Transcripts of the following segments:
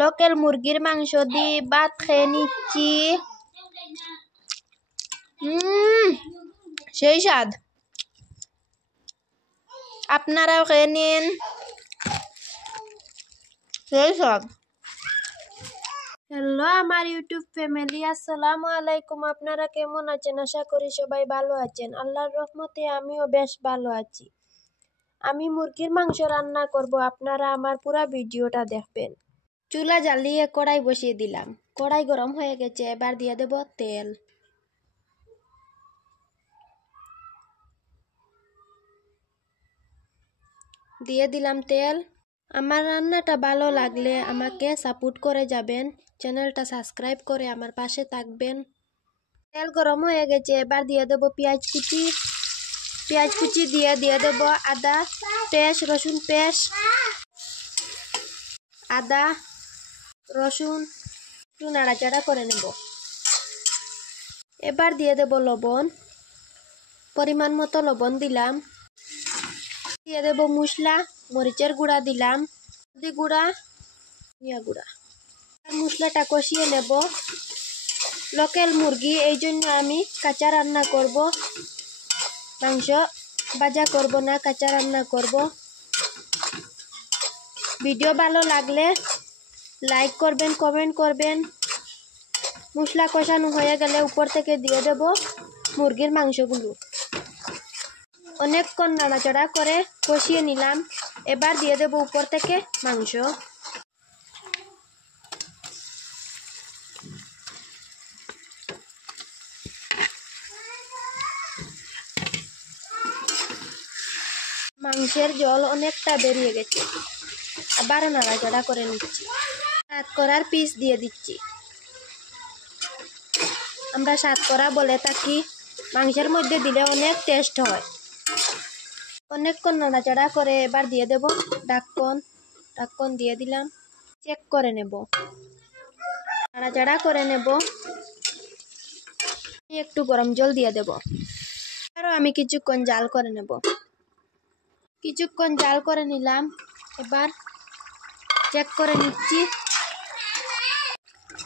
Local মুরগির মাংস দিয়ে ভাত খেয়ে নিচ্ছি। সেই স্বাদ, আপনারাও খেয়ে নিন, সেই স্বাদ। হ্যালো আমার ইউটিউব ফ্যামিলি, আসসালামু আলাইকুম। আপনারা কেমন আছেন? আশা করি সবাই ভালো আছেন। আল্লাহর রহমতে আমিও বেশ ভালো আছি। আমি মুরগির মাংস রান্না করব, আপনারা আমার পুরো ভিডিওটা দেখবেন। চুলা জ্বালিয়ে কড়াই বসিয়ে দিলাম। কড়াই গরম হয়ে গেছে, এবার দিয়ে দেব তেল। দিয়ে দিলাম তেল। আমার রান্নাটা ভালো লাগলে আমাকে সাপোর্ট করে যাবেন, চ্যানেলটা সাবস্ক্রাইব করে আমার পাশে থাকবেন। তেল গরম হয়ে গেছে, এবার দিয়ে দেব পেঁয়াজ কুচি। পেঁয়াজ কুচি দিয়ে দেব আদা পেস্ট, রসুন পেস্ট, আদা রসুন একটু নাড়াচাড়া করে নেব। এবার দিয়ে দেব লবণ, পরিমাণ মতো লবণ দিলাম। দিয়ে দেব মশলা, মরিচের গুঁড়া দিলাম, হলদি গুঁড়া, ধনিয়া গুঁড়া। মশলাটা কষিয়ে নেব। লোকাল মুরগি, এই জন্য আমি কাঁচা রান্না করব, মাংস ভাজা করব না, কাঁচা রান্না করব। ভিডিও ভালো লাগলে লাইক করবেন, কমেন্ট করবেন। মশলা কষানো হয়ে গেলে উপর থেকে দিয়ে দেব মুরগির মাংসগুলো। অনেকক্ষণ নাড়াচাড়া করে কষিয়ে নিলাম। এবার দিয়ে দেব উপর থেকে মাংস। মাংসের জল অনেকটা বেরিয়ে গেছে, আবার নাড়াচাড়া করে নিচ্ছি। সাতকরার পিস দিয়ে দিচ্ছি। আমরা সাতকরা বলে থাকি, মাংসের মধ্যে দিলে অনেক টেস্ট হয়। অনেকক্ষণ নাড়াচাড়া করে এবার দিয়ে দেব ঢাকন। ঢাকন দিয়ে দিলাম। চেক করে নেব, নাড়াচাড়া করে নেব। একটু গরম জল দিয়ে দেব। আরও আমি কিছুক্ষণ জাল করে নেব। কিছুক্ষণ জাল করে নিলাম। এবার চেক করে নিচ্ছি।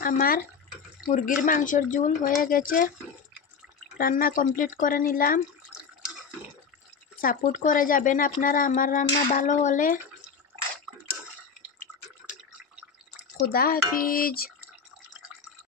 আমার মুরগির মাংসের ঝোল হয়ে গেছে, রান্না কমপ্লিট করে নিলাম। সাপোর্ট করে যাবেন আপনারা আমার রান্না ভালো হলে। খুদা হাফিজ।